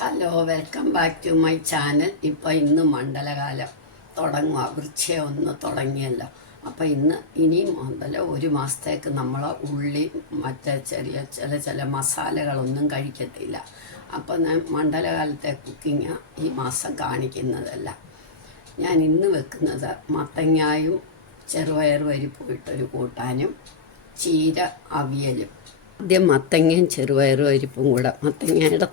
Hello, welcome back to my channel. ഇപ്പോൾ ഇന്ന് മണ്ഡലകാലം തുടങ്ങുക, വൃശ്ചികം 1 തുടങ്ങിയല്ലോ. അപ്പോൾ ഇനി മുതൽ ഒരു മാസത്തേക്ക് നമ്മൾ ഉള്ളി മറ്റേ ചില മസാലകളൊന്നും കഴിക്കത്തില്ല. അപ്പോൾ ഞാൻ മണ്ഡലകാലത്തെ കുക്കിങ് ഈ മാസം കാണിക്കുന്നതല്ല. ഞാൻ ഇന്ന് വെക്കുന്നത് മത്തങ്ങായും ചെറുപയർ പരിപ്പും ഇട്ടൊരു കൂട്ടാനും ചീര അവിയലും. ആദ്യം മത്തങ്ങയും ചെറുപയർ പരിപ്പും കൂടെ, മത്തങ്ങയുടെ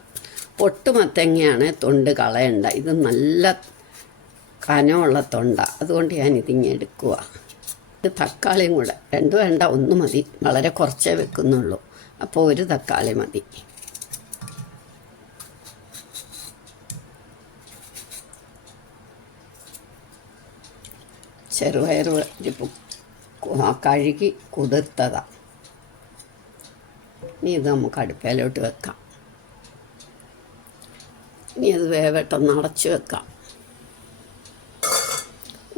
പൊട്ടുമത്തങ്ങയാണ്, തൊണ്ട് കളയണ്ട. ഇത് നല്ല കനമുള്ള തൊണ്ട, അതുകൊണ്ട് ഞാനിതിങ്ങനെ എടുക്കുക. ഇത് തക്കാളിയും കൂടെ, 2 വേണ്ട, 1 മതി. വളരെ കുറച്ചേ വെക്കുന്നുള്ളൂ, അപ്പോൾ ഒരു തക്കാളി മതി. ചെറുപയർ പരിപ്പ് കഴുകി കുതിർത്തതാണ്. ഇനി ഇത് നമുക്ക് അടുപ്പയിലോട്ട് വെക്കാം. ഇനി അത് വേവട്ടൊന്ന് അടച്ച് വെക്കാം.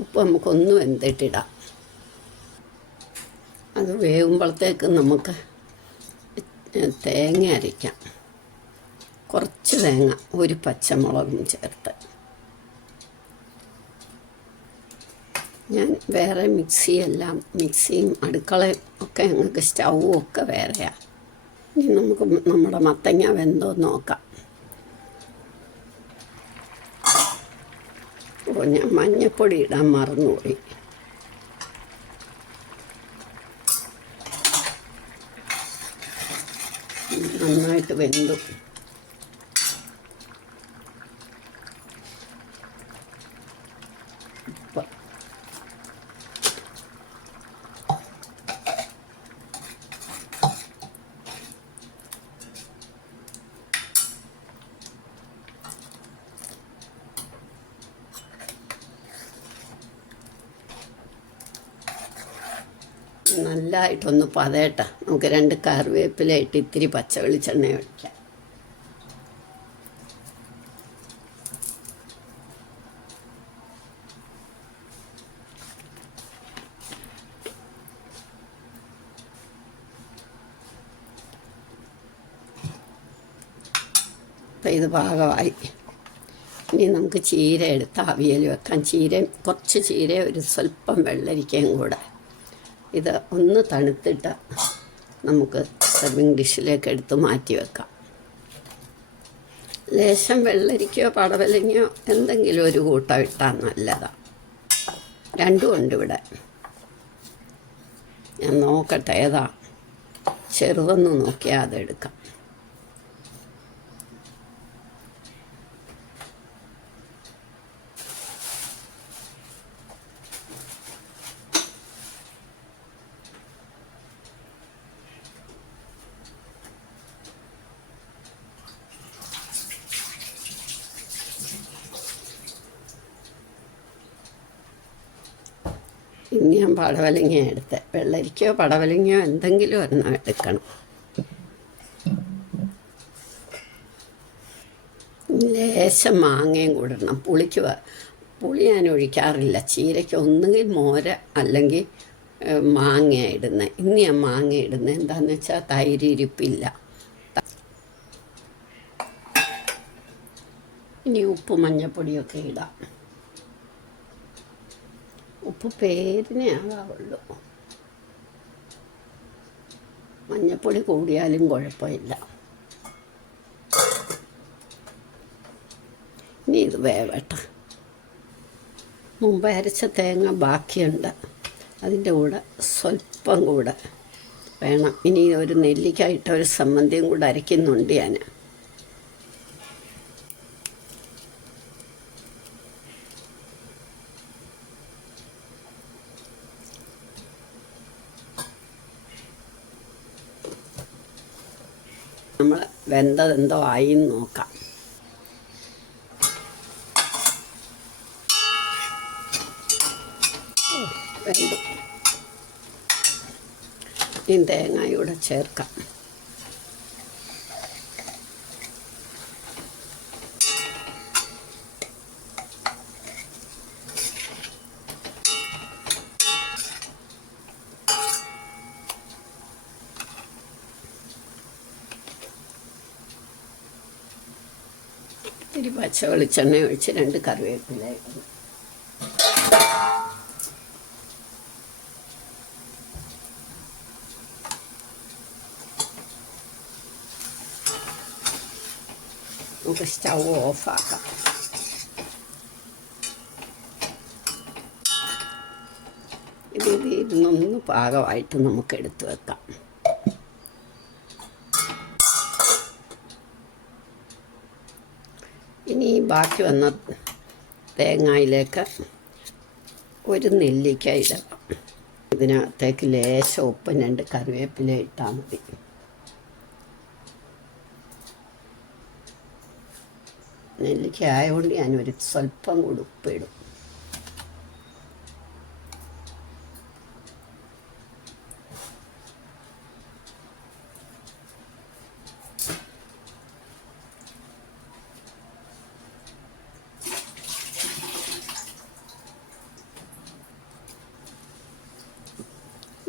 ഉപ്പ് നമുക്കൊന്ന് വെന്തിട്ടിടാം. അത് വേവുമ്പോഴത്തേക്ക് നമുക്ക് തേങ്ങ അരയ്ക്കാം. കുറച്ച് തേങ്ങ, ഒരു പച്ചമുളകും ചേർത്ത്. ഞാൻ വേറെ മിക്സിയും അടുക്കളയും ഒക്കെ, ഞങ്ങൾക്ക് സ്റ്റൗവും ഒക്കെ വേറെയാണ്. ഇനി നമുക്ക് നമ്മുടെ മത്തങ്ങ വെന്തോ നോക്കാം. ഞാൻ മഞ്ഞൾപ്പൊടി ഇടാൻ മറന്നുപോയി. നന്നായിട്ട് വെന്തു. നല്ലതായിട്ടൊന്ന് പതയട്ടെ. നമുക്ക് 2 കറിവേപ്പില ഇട്ട് ഇത്തിരി പച്ച വെളിച്ചെണ്ണ ഒഴിക്കാം. അപ്പം ഇത് പാകമായി. ഇനി നമുക്ക് ചീര എടുത്ത് അവിയൽ വെക്കാം. കുറച്ച് ചീര, ഒരു സ്വല്പം വെള്ളരിക്കയും കൂടെ. ഇത് ഒന്ന് തണുത്തിട്ട് നമുക്ക് സെർവിങ് ഡിഷിലേക്ക് എടുത്ത് മാറ്റി വെക്കാം. ലേശം വെള്ളരിക്കയോ പടവലങ്ങയോ എന്തെങ്കിലും ഒരു കൂട്ടം ഇട്ടാൽ നല്ലതാണ്. 2 ഉണ്ട് ഇവിടെ. ഞാൻ നോക്കട്ടെ ഏതാ ചെറുതെന്ന് നോക്കിയാൽ അതെടുക്കാം. ഇനി ഞാൻ പടവലങ്ങ എടുത്ത്, വെള്ളരിക്കയോ പടവലങ്ങയോ എന്തെങ്കിലും ഒരെണ്ണം എടുക്കണം. ലേശം മാങ്ങയും കൂടെ ഇടണം. പുളി ഞാൻ ഒഴിക്കാറില്ല. ചീരയ്ക്ക് ഒന്നുകിൽ മോര് അല്ലെങ്കിൽ മാങ്ങ ഇടുന്നത്. ഇന്ന് ഞാൻ മാങ്ങ ഇടുന്നത് എന്താണെന്ന് വെച്ചാൽ തൈര് ഇരിപ്പില്ല. ഇനി ഉപ്പ് മഞ്ഞൾപ്പൊടിയൊക്കെ ഇടാം. ഉപ്പ് പേരിനെ ആകാവുള്ളൂ. മഞ്ഞൾപ്പൊടി കൂടിയാലും കുഴപ്പമില്ല. ഇനി ഇത് വേവട്ടെ. മുമ്പ് അരച്ച തേങ്ങ ബാക്കിയുണ്ട്, അതിൻ്റെ കൂടെ സ്വല്പം കൂടെ വേണം. ഇനി ഒരു നെല്ലിക്കായിട്ട് ഒരു സമ്മന്തിയും കൂടെ അരയ്ക്കുന്നുണ്ട് ഞാൻ. നമ്മൾ വെന്തതെന്തോ ആയിന്ന് നോക്കാം. വെന്തു. ഈ തേങ്ങയുടെ ചേർക്കാം. ഒരു പച്ച വെളിച്ചെണ്ണ ഒഴിച്ച് 2 കറിവേപ്പില ഇടുന്നു. നമുക്ക് സ്റ്റൗ ഓഫാക്കാം. ഇത് ഇരുന്നൊന്ന് പാകമായിട്ട് നമുക്ക് എടുത്തു വെക്കാം. ഇനി ബാക്കി വന്ന തേങ്ങയിലേക്ക് ഒരു നെല്ലിക്ക ഇടണം. ഇതിനകത്തേക്ക് ലേശം ഉപ്പും 2 കറിവേപ്പില ഇട്ടാൽ മതി. നെല്ലിക്ക ആയതുകൊണ്ട് ഞാനൊരു സ്വല്പം കൂടി ഉപ്പിടും.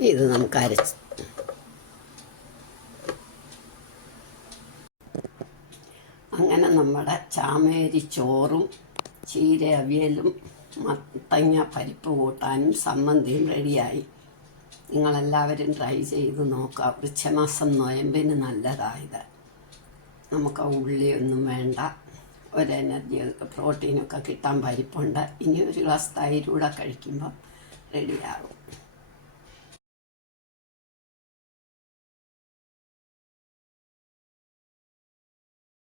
ഇത് നമുക്ക് അരച്ച് അങ്ങനെ നമ്മുടെ ചാമേരി ചോറും ചീര അവിയലും മത്തങ്ങ പരിപ്പ് കൂട്ടാനും സമ്മന്തിയും റെഡിയായി. നിങ്ങളെല്ലാവരും ട്രൈ ചെയ്ത് നോക്കുക. വൃശ്ചമാസം നൊയമ്പിന് നല്ലതായത്. നമുക്ക് ഉള്ളിയൊന്നും വേണ്ട, ഒരു എനർജി പ്രോട്ടീനൊക്കെ കിട്ടാൻ പരിപ്പുണ്ട്. ഇനി ഒരു ഗ്ലാസ് തൈരൂടെ കഴിക്കുമ്പോൾ റെഡിയാകും.